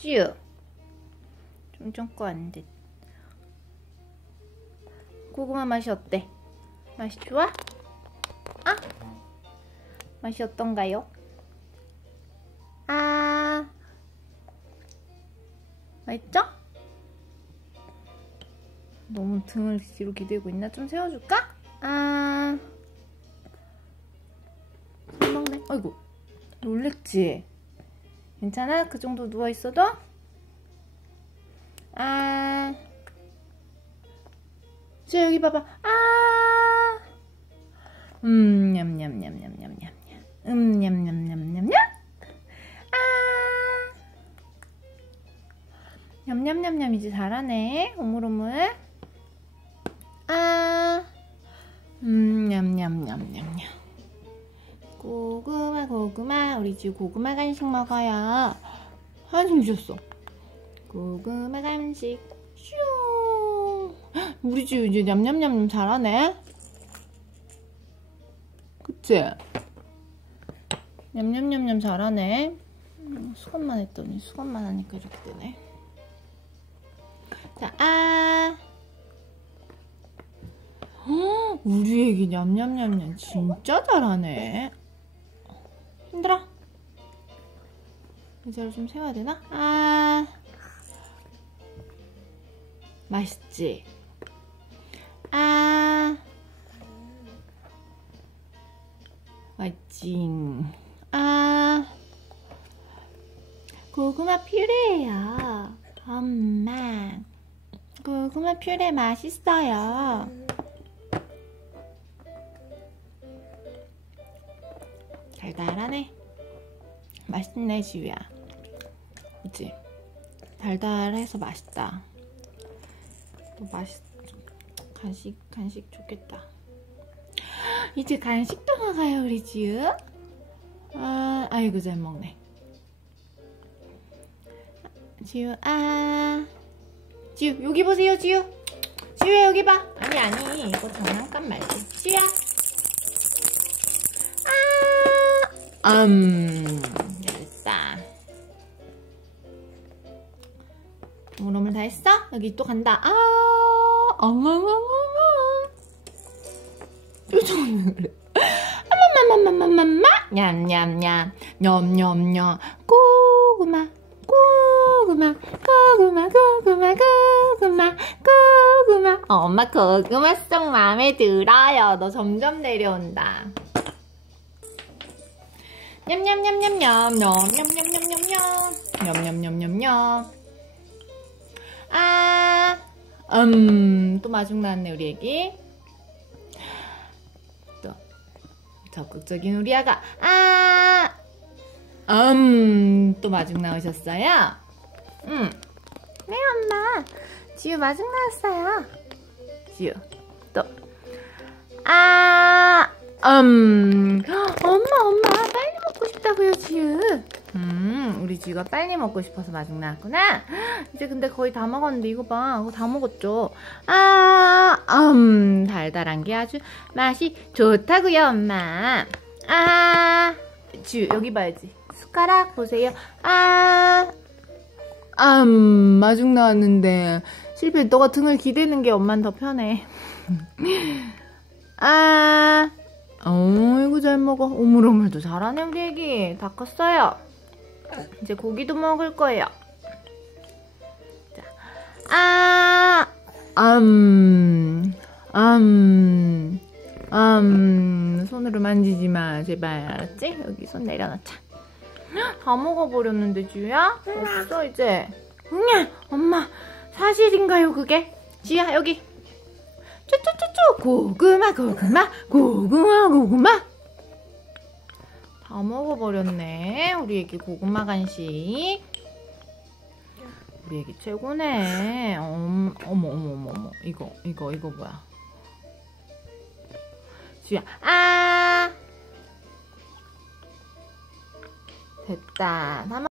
쭈. 좀 전거 안 돼. 고구마 맛이 어때? 맛이 좋아? 아? 맛이 어떤가요? 아. 맛있죠? 너무 등을 뒤로 기대고 있나? 좀 세워줄까? 아. 손 먹네. 아이고. 놀랬지? 괜찮아? 그 정도 누워있어도? 아. 자, 여기 봐봐. 아. 음, 냠냠냠냠냠냠. 음, 냠냠냠냠냠. 아. 냠냠냠냠 이제 잘하네. 오물오물. 아. 음, 냠냠냠냠냠. 고구마 고구마 우리 집 고구마 간식 먹어요. 한숨 쉬었어. 고구마 간식 슝. 우리 집 이제 냠냠냠 잘하네. 그치? 냠냠냠냠 잘하네. 음, 수건만 했더니 수건만 하니까 이렇게 되네. 자, 아. 헉, 우리 애기 냠냠냠냠 진짜 잘하네. 힘들어? 의자를 좀 세워야 되나? 아. 맛있지? 아. 맛있지? 아. 고구마 퓨레예요. 엄마. 고구마 퓨레 맛있어요. 달달하네. 맛있네, 지우야. 그치? 달달해서 맛있다. 또 맛있, 간식, 간식 좋겠다. 이제 간식도 먹어요, 우리 지우. 아, 아이고, 잘 먹네. 지우, 아. 지우, 여기 보세요, 지우. 지우야, 여기 봐. 아니, 아니. 이거 장난감 말지. 지우야. 음, 됐다. 오물오물 다 했어? 여기 또 간다. 아, 엉엉엉엉엉. 표정은 그래. 마마마마마마마 냠냠냠 냠냠냠 고구마 고구마 고구마 고구마 고구마 고구마 어, 엄마 고구마 속 마음에 들어요 너 점점 내려온다 냠냠냠냠냠 냠냠냠냠냠 냠냠냠냠냠 아, 음, 또 마중 나왔네 우리 애기. 또 적극적인 우리 아가. 아, 음, 또 마중 나오셨어요. 음, 네 엄마. 지우 마중 나왔어요. 지우 또. 아, 음, 엄마 엄마 빨리 먹고 싶다고요 지우. 음, 우리 지우가 빨리 먹고 싶어서 마중 나왔구나. 이제 근데 거의 다 먹었는데 이거 봐, 이거 다 먹었죠. 아, 음, 달달한 게 아주 맛이 좋다고요, 엄마. 아, 지우 여기 봐야지. 숟가락 보세요. 아, 음, 마중 나왔는데 실패. 너가 등을 기대는 게 엄만 더 편해. 아, 어이구 잘 먹어. 오물오물도 잘하네 우리 애기. 다 컸어요. 이제 고기도 먹을 거예요. 자, 아, 음, 음, 음, 손으로 만지지 마, 제발, 알았지? 여기 손 내려놓자. 다 먹어버렸는데, 주야? 없어, 이제. 응, 엄마, 사실인가요, 그게? 지야, 여기. 고구마, 고구마, 고구마, 고구마. 다 먹어버렸네. 우리 애기 고구마 간식. 우리 애기 최고네. 음, 어머, 어머, 어머, 어머. 이거, 이거, 이거 뭐야. 주야, 아! 됐다. 다